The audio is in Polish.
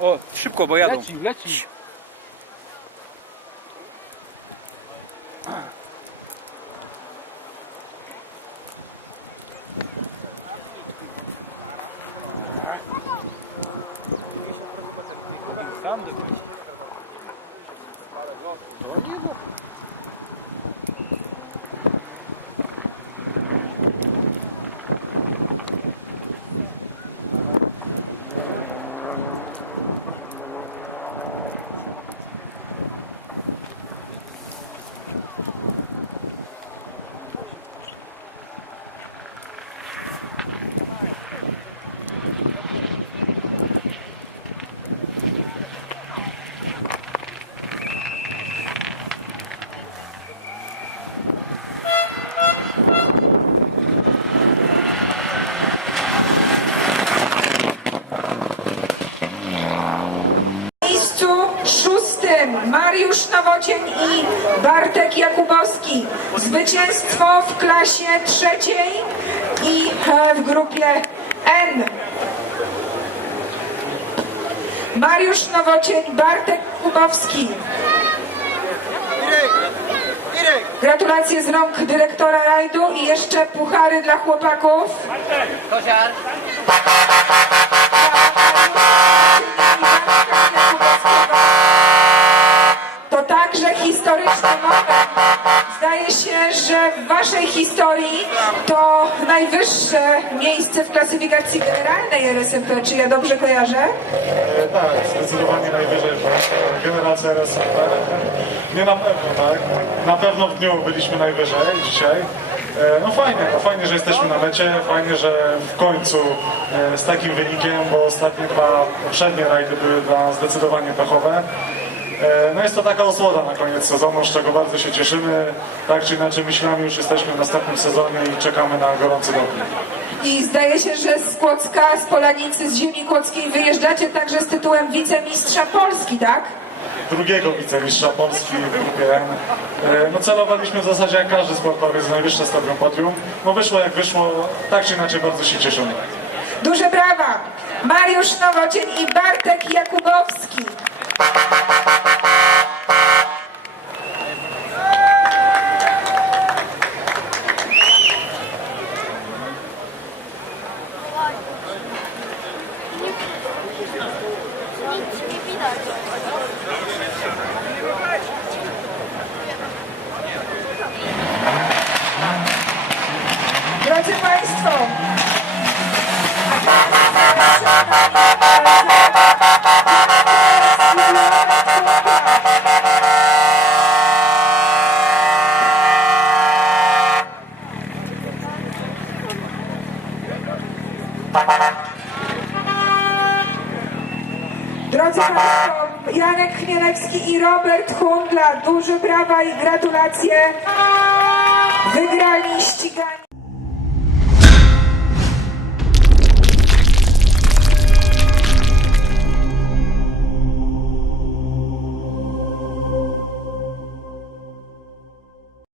bo szybko, bo jadą. Leci, leci. Tam do końca. To nie no. W miejscu szóstym Mariusz Nowocień i Bartek Jakubowski. Zwycięstwo w klasie trzeciej i e, w grupie N. Mariusz Nowocień, Bartek Jakubowski. Gratulacje z rąk dyrektora rajdu i jeszcze puchary dla chłopaków. To historyczny moment. Zdaje się, że w waszej historii to najwyższe miejsce w klasyfikacji generalnej RSMP. Czy ja dobrze kojarzę? E, Tak, zdecydowanie najwyżej, bo generacja RSMP. Nie na pewno, tak? Na pewno w dniu byliśmy najwyżej dzisiaj. E, No fajnie, no fajnie, że jesteśmy na mecie, fajnie, że w końcu e, z takim wynikiem, bo ostatnie dwa poprzednie rajdy były dla zdecydowanie pechowe. E, No jest to taka osłoda na koniec sezonu, z czego bardzo się cieszymy. Tak czy inaczej myślami już jesteśmy w następnym sezonie i czekamy na gorący doping. I zdaje się, że z Kłodzka, z Polanicy, z ziemi kłodzkiej wyjeżdżacie także z tytułem wicemistrza Polski, tak? drugiego wicemistrza Polski w grupie N. E, No celowaliśmy w zasadzie jak każdy sportowiec na najwyższe stopniu podium. No wyszło jak wyszło, tak czy inaczej bardzo się cieszymy. Duże brawa! Mariusz Nowocień i Bartek Jakubowski. Nic nie widać. Drodzy Państwo, Drodzy Państwo, Janek Chmielewski i Robert Hundla, duże brawa i gratulacje. Wygrali ściganie.